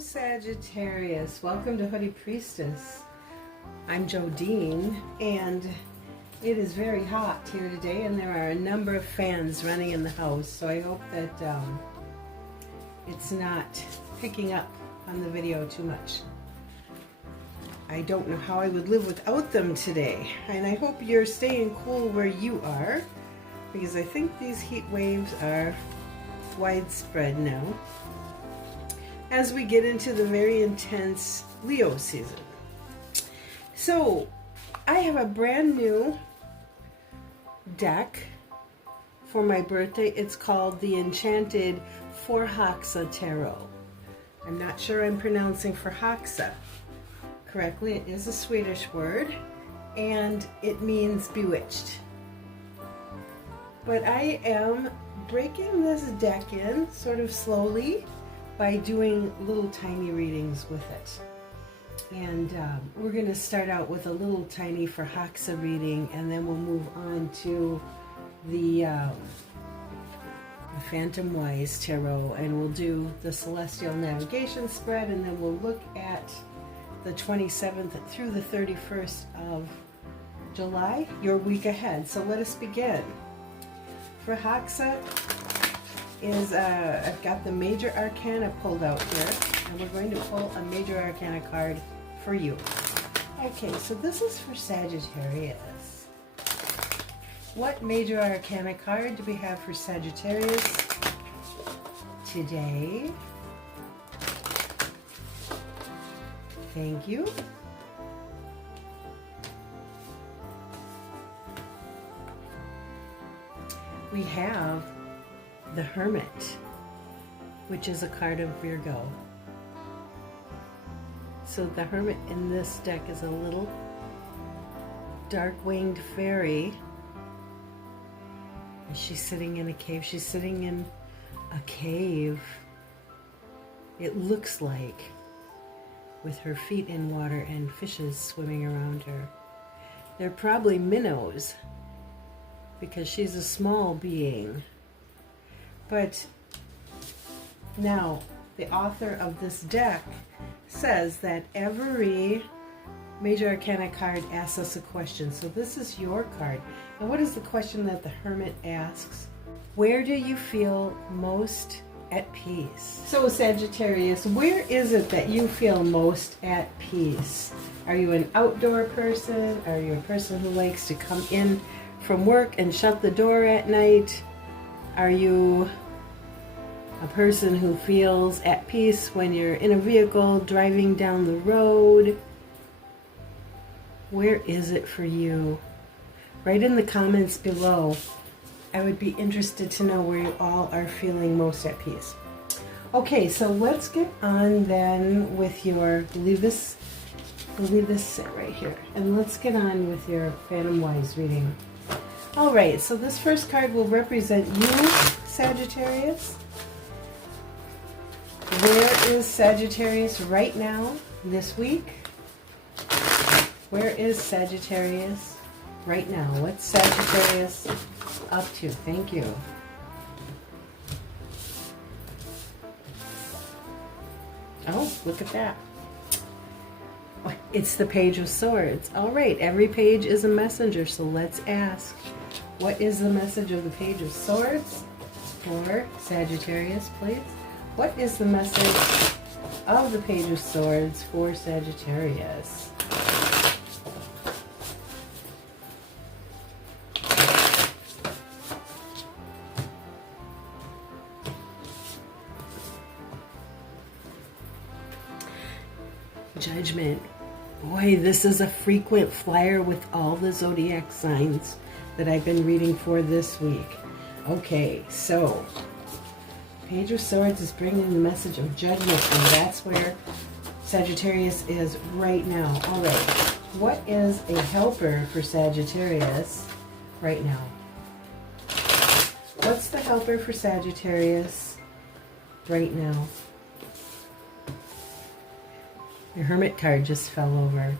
Sagittarius, welcome to Hoodie Priestess. I'm Jodine, and it is very hot here today, and there are a number of fans running in the house, so I hope that it's not picking up on the video too much. I don't know how I would live without them today, and I hope you're staying cool where you are, because I think these heat waves are widespread now as we get into the very intense Leo season. So I have a brand new deck for my birthday. It's called the Enchanted Forhaxa Tarot. I'm not sure I'm pronouncing Forhaxa correctly. It is a Swedish word, and it means bewitched. But I am breaking this deck in sort of slowly by doing little tiny readings with it. And we're going to start out with a little tiny Forhaxa reading, and then we'll move on to the Phantomwise Tarot, and we'll do the Celestial Navigation spread, and then we'll look at the 27th through the 31st of July, your week ahead. So let us begin. Forhaxa is, I've got the Major Arcana pulled out here, and we're going to pull a Major Arcana card for you. Okay, so this is for Sagittarius. What Major Arcana card do we have for Sagittarius today? Thank you. We have the Hermit, which is a card of Virgo. So the Hermit in this deck is a little dark-winged fairy. And she's sitting in a cave. She's sitting in a cave, it looks like, with her feet in water and fishes swimming around her. They're probably minnows, because she's a small being. But now, the author of this deck says that every Major Arcana card asks us a question. So this is your card. And what is the question that the Hermit asks? Where do you feel most at peace? So Sagittarius, where is it that you feel most at peace? Are you an outdoor person? Are you a person who likes to come in from work and shut the door at night? Are you a person who feels at peace when you're in a vehicle driving down the road? Where is it for you? Write in the comments below. I would be interested to know where you all are feeling most at peace. Okay, so let's get on then with your, we'll leave this set right here, and let's get on with your Phantomwise reading. All right, so this first card will represent you, Sagittarius. Where is Sagittarius right now, this week? Where is Sagittarius right now? What's Sagittarius up to? Thank you. Oh, look at that. It's the Page of Swords. All right, every page is a messenger, so let's ask. What is the message of the Page of Swords for Sagittarius, please? What is the message of the Page of Swords for Sagittarius? Judgment. Boy, this is a frequent flyer with all the zodiac signs that I've been reading for this week. Okay, so Page of Swords is bringing the message of judgment, and that's where Sagittarius is right now. All right, what is a helper for Sagittarius right now? What's the helper for Sagittarius right now? Your Hermit card just fell over.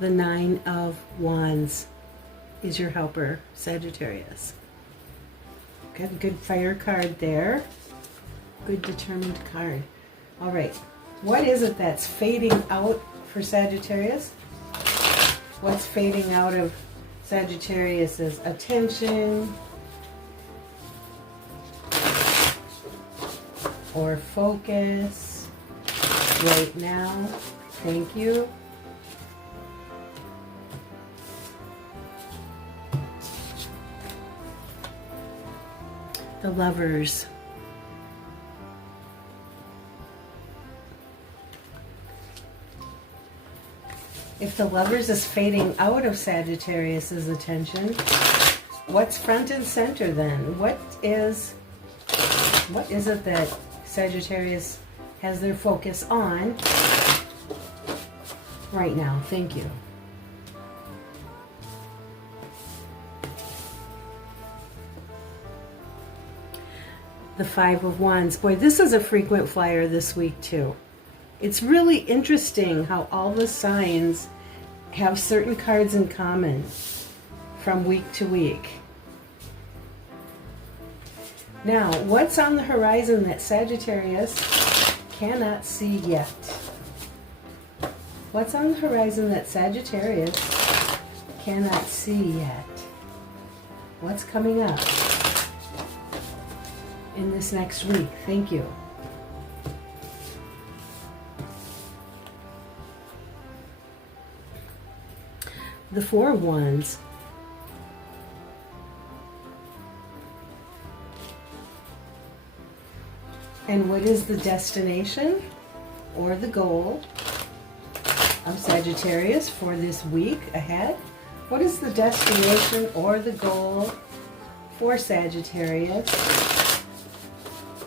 The Nine of Wands is your helper, Sagittarius. Got a good fire card there. Good determined card. All right. What is it that's fading out for Sagittarius? What's fading out of Sagittarius's attention or focus right now? Thank you. The Lovers. If the Lovers is fading out of Sagittarius's attention, what's front and center then? What is it that Sagittarius has their focus on right now? Thank you. The Five of Wands. Boy, this is a frequent flyer this week too. It's really interesting how all the signs have certain cards in common from week to week. Now, what's on the horizon that Sagittarius cannot see yet? What's on the horizon that Sagittarius cannot see yet? What's coming up in this next week? Thank you. The Four of Wands. And what is the destination or the goal of Sagittarius for this week ahead? What is the destination or the goal for Sagittarius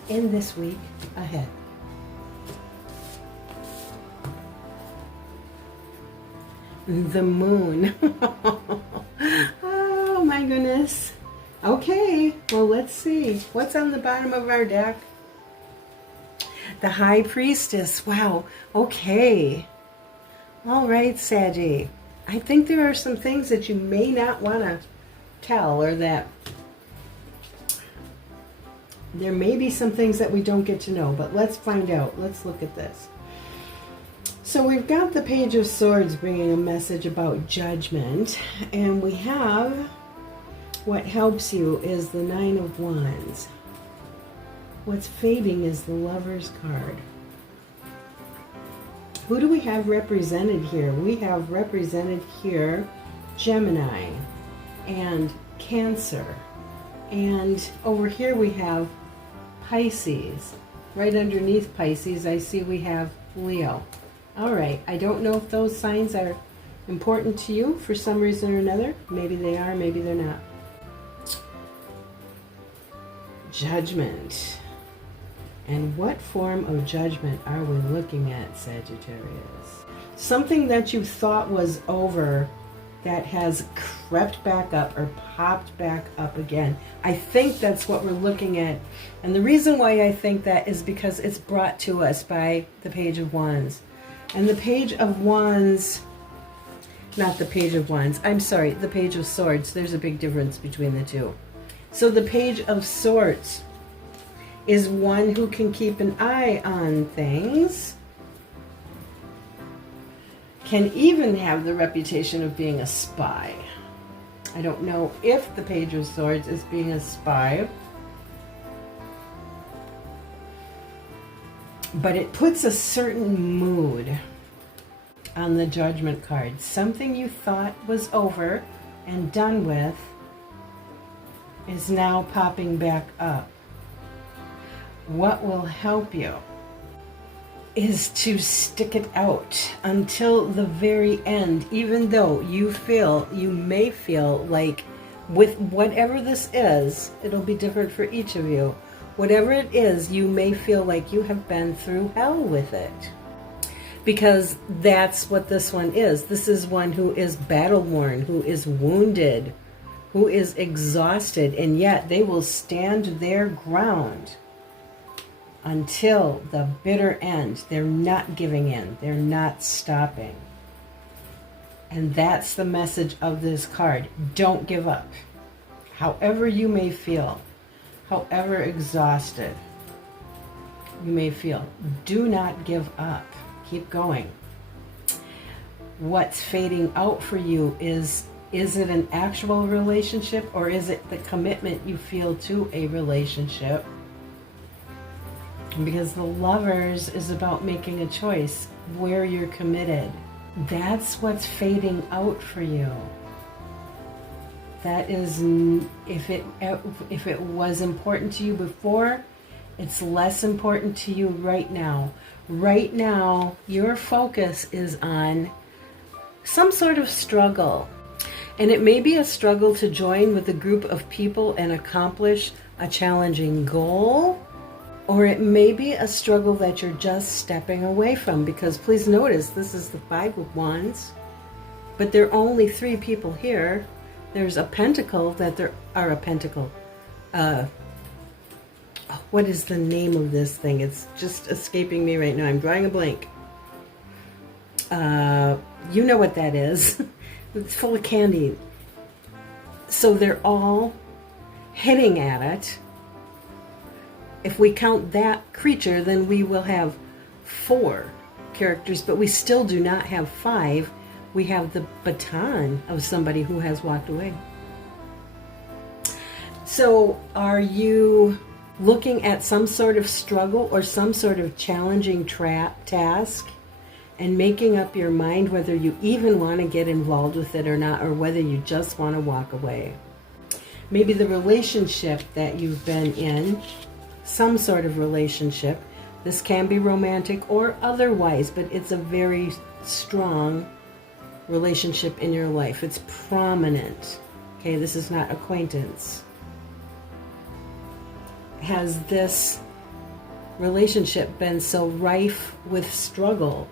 in this week ahead? The Moon. Oh my goodness. Okay, well, let's see. What's on the bottom of our deck? The High Priestess. Wow. Okay. All right, Saggy. I think there are some things that you may not want to tell, or that there may be some things that we don't get to know, but let's find out. Let's look at this. So we've got the Page of Swords bringing a message about judgment, and we have what helps you is the Nine of Wands. What's fading is the Lover's card. Who do we have represented here? We have represented here Gemini and Cancer, and over here we have Pisces. Right underneath Pisces, I see we have Leo. All right, I don't know if those signs are important to you for some reason or another. Maybe they are, maybe they're not. Judgment. And what form of judgment are we looking at, Sagittarius? Something that you thought was over that has crept back up or popped back up again. I think that's what we're looking at. And the reason why I think that is because it's brought to us by the Page of Wands. And the Page of Wands, not the Page of Wands, I'm sorry, the Page of Swords. There's a big difference between the two. So the Page of Swords is one who can keep an eye on things, can even have the reputation of being a spy. I don't know if the Page of Swords is being a spy, but it puts a certain mood on the Judgment card. Something you thought was over and done with is now popping back up. What will help you is to stick it out until the very end, even though you may feel like with whatever this is, it'll be different for each of you. Whatever it is, you may feel like you have been through hell with it. Because that's what this one is. This is one who is battle-worn, who is wounded, who is exhausted, and yet they will stand their ground until the bitter end. They're not giving in. They're not stopping. And that's the message of this card. Don't give up. However you may feel, however exhausted, you may feel. Do not give up. Keep going. What's fading out for you is it an actual relationship, or is it the commitment you feel to a relationship? Because the Lovers is about making a choice where you're committed. That's what's fading out for you. That is, if it was important to you before, it's less important to you right now. Right now, your focus is on some sort of struggle. And it may be a struggle to join with a group of people and accomplish a challenging goal, or it may be a struggle that you're just stepping away from, because please notice this is the Five of Wands, but there are only 3 people here. There's a pentacle what is the name of this thing? It's just escaping me right now. I'm drawing a blank. You know what that is. It's full of candy. So they're all hitting at it. If we count that creature, then we will have 4 characters, but we still do not have 5. We have the baton of somebody who has walked away. So are you looking at some sort of struggle or some sort of challenging task and making up your mind whether you even want to get involved with it or not, or whether you just want to walk away? Maybe the relationship that you've been in, some sort of relationship, this can be romantic or otherwise, but it's a very strong relationship in your life. It's prominent. Okay, this is not acquaintance. Has this relationship been so rife with struggle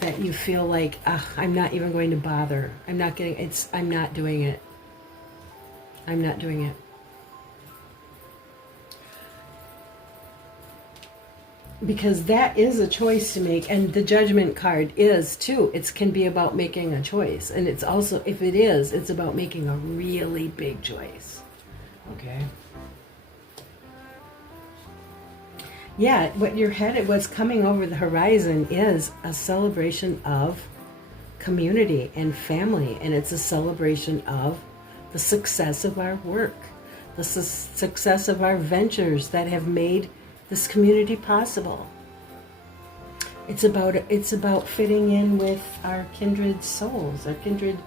that you feel like, I'm not even going to bother. I'm not doing it. I'm not doing it. Because that is a choice to make, and the Judgment card is too. It can be about making a choice, and it's also, if it is, it's about making a really big choice. Okay. Yeah, what's coming over the horizon is a celebration of community and family, and it's a celebration of the success of our work, the success of our ventures that have made this community possible. It's about fitting in with our kindred souls, our kindred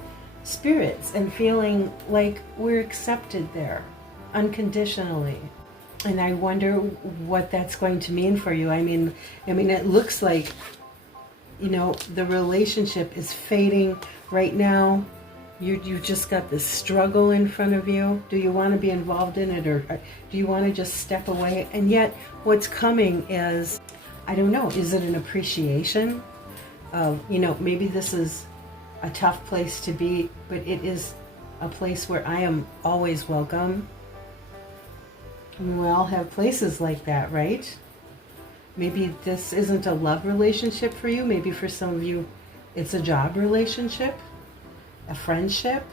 spirits, and feeling like we're accepted there unconditionally. And I wonder what that's going to mean for you. I mean, it looks like, the relationship is fading right now. You've just got this struggle in front of you. Do you want to be involved in it, or do you want to just step away? And yet what's coming is, I don't know, is it an appreciation of, maybe this is a tough place to be, but it is a place where I am always welcome. And we all have places like that, right? Maybe this isn't a love relationship for you. Maybe for some of you, it's a job relationship, a friendship.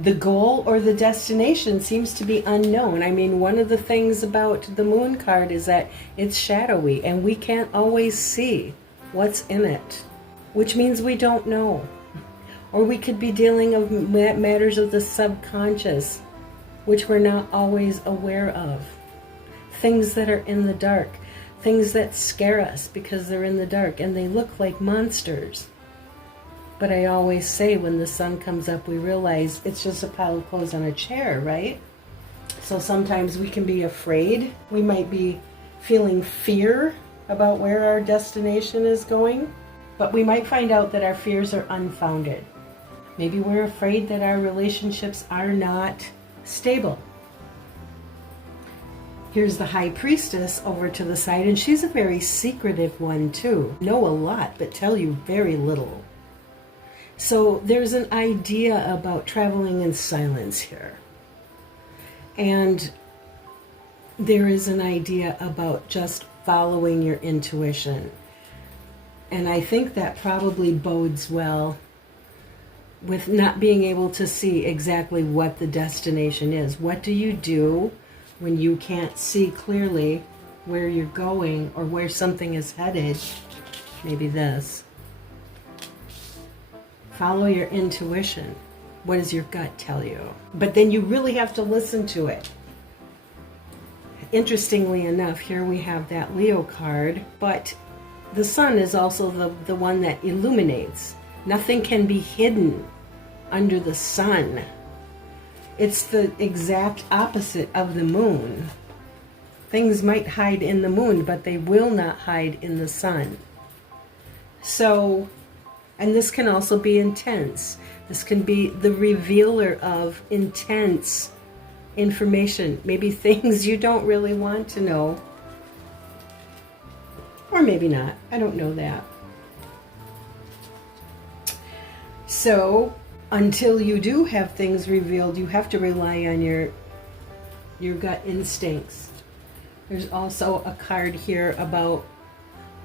The goal or the destination seems to be unknown. I mean, one of the things about the Moon card is that it's shadowy, and we can't always see what's in it, which means we don't know. Or we could be dealing with matters of the subconscious, which we're not always aware of. Things that are in the dark, things that scare us because they're in the dark and they look like monsters. But I always say, when the sun comes up, we realize it's just a pile of clothes on a chair, right? So sometimes we can be afraid. We might be feeling fear about where our destination is going, but we might find out that our fears are unfounded. Maybe we're afraid that our relationships are not stable. Here's the High Priestess over to the side, and she's a very secretive one too. Know a lot, but tell you very little. So there's an idea about traveling in silence here. And there is an idea about just following your intuition. And I think that probably bodes well with not being able to see exactly what the destination is. What do you do when you can't see clearly where you're going or where something is headed. Maybe this. Follow your intuition. What does your gut tell you? But then you really have to listen to it. Interestingly enough, here we have that Leo card, but the sun is also the one that illuminates. Nothing can be hidden under the sun. It's the exact opposite of the moon. Things might hide in the moon, but they will not hide in the sun. So, and this can also be intense. This can be the revealer of intense information. Maybe things you don't really want to know. Or maybe not. I don't know that. So, until you do have things revealed, you have to rely on your gut instincts. There's also a card here about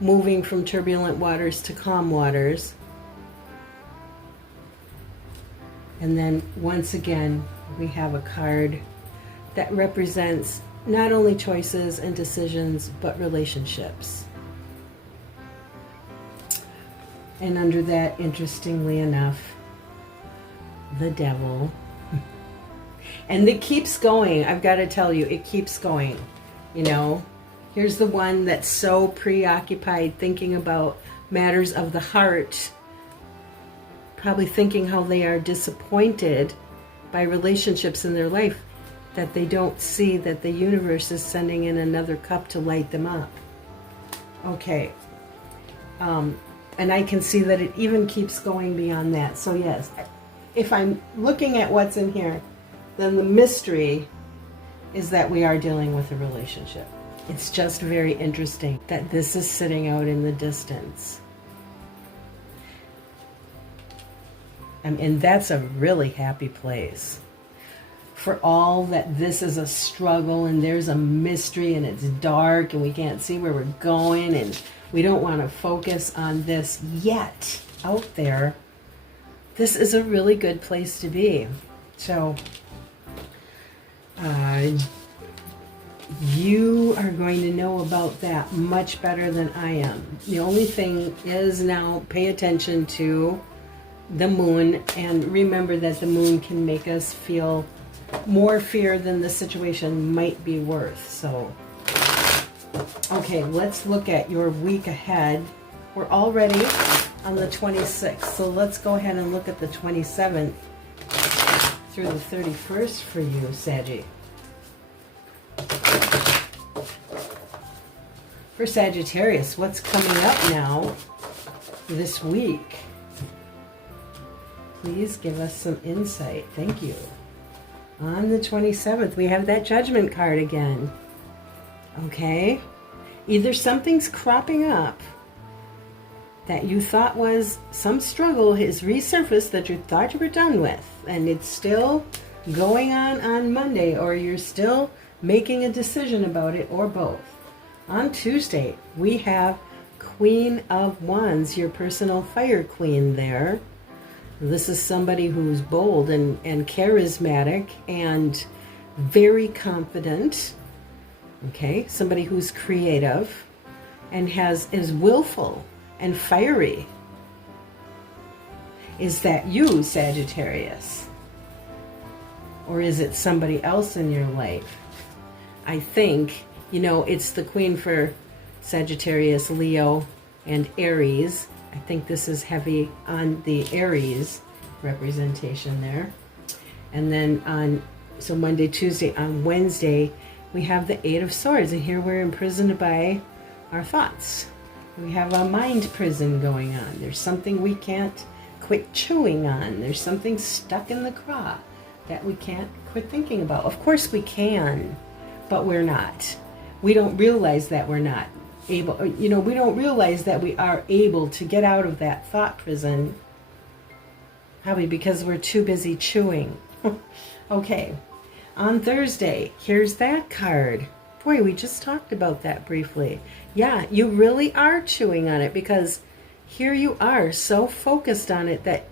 moving from turbulent waters to calm waters. And then once again, we have a card that represents not only choices and decisions, but relationships. And under that, interestingly enough, the devil. And it keeps going. I've got to tell you, it keeps going. You know, here's the one that's so preoccupied thinking about matters of the heart, probably thinking how they are disappointed by relationships in their life, that they don't see that the universe is sending in another cup to light them up. Okay. And I can see that it even keeps going beyond that. So yes, if I'm looking at what's in here, then the mystery is that we are dealing with a relationship. It's just very interesting that this is sitting out in the distance. And that's a really happy place. For all that this is a struggle and there's a mystery and it's dark and we can't see where we're going and we don't want to focus on this yet out there, this is a really good place to be. So, you are going to know about that much better than I am. The only thing is now pay attention to the moon and remember that the moon can make us feel more fear than the situation might be worth. So, okay, let's look at your week ahead. We're already on the 26th, so let's go ahead and look at the 27th through the 31st for you, Saggy. For Sagittarius, what's coming up now this week? Please give us some insight. Thank you. On the 27th, we have that Judgment card again. Okay? Either something's cropping up that you thought was some struggle has resurfaced that you thought you were done with, and it's still going on Monday, or you're still making a decision about it, or both. On Tuesday, we have Queen of Wands, your personal fire queen there. This is somebody who's bold and charismatic and very confident. Okay, somebody who's creative and is willful and fiery. Is that you, Sagittarius? Or is it somebody else in your life? I think, you know, it's the queen for Sagittarius, Leo, and Aries. I think this is heavy on the Aries representation there. And then so Monday, Tuesday, on Wednesday, we have the Eight of Swords. And here we're imprisoned by our thoughts. We have a mind prison going on. There's something we can't quit chewing on. There's something stuck in the craw that we can't quit thinking about. Of course we can, but we're not. We don't realize that we're not able, you know, we don't realize that we are able to get out of that thought prison, probably because we're too busy chewing. Okay, on Thursday, here's that card. Boy, we just talked about that briefly. Yeah, you really are chewing on it, because here you are so focused on it that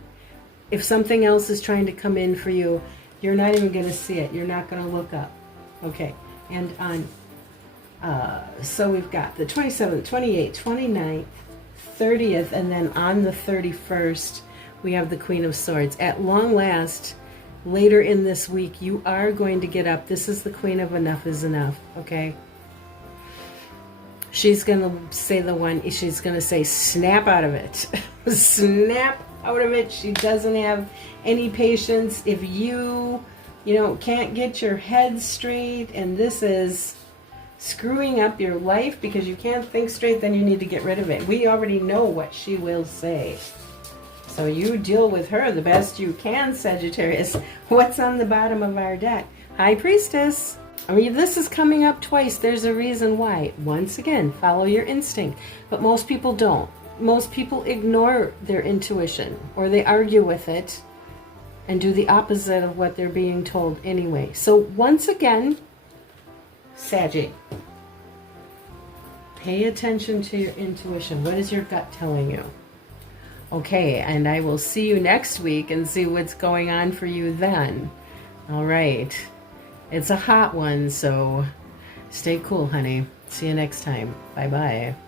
if something else is trying to come in for you, you're not even going to see it. You're not going to look up. Okay, and on So we've got the 27th, 28th, 29th, 30th, and then on the 31st, we have the Queen of Swords. At long last, later in this week, you are going to get up. This is the Queen of Enough is Enough, okay? She's going to say she's going to say, snap out of it. Snap out of it. She doesn't have any patience. If you can't get your head straight, and this is screwing up your life because you can't think straight, then you need to get rid of it. We already know what she will say. So you deal with her the best you can, Sagittarius. What's on the bottom of our deck? High Priestess. I mean, this is coming up twice. There's a reason why. Once again, follow your instinct. But most people don't. Most people ignore their intuition, or they argue with it and do the opposite of what they're being told anyway. So once again, Saggy, pay attention to your intuition. What is your gut telling you? Okay, and I will see you next week and see what's going on for you then. All right. It's a hot one, so stay cool, honey. See you next time. Bye-bye.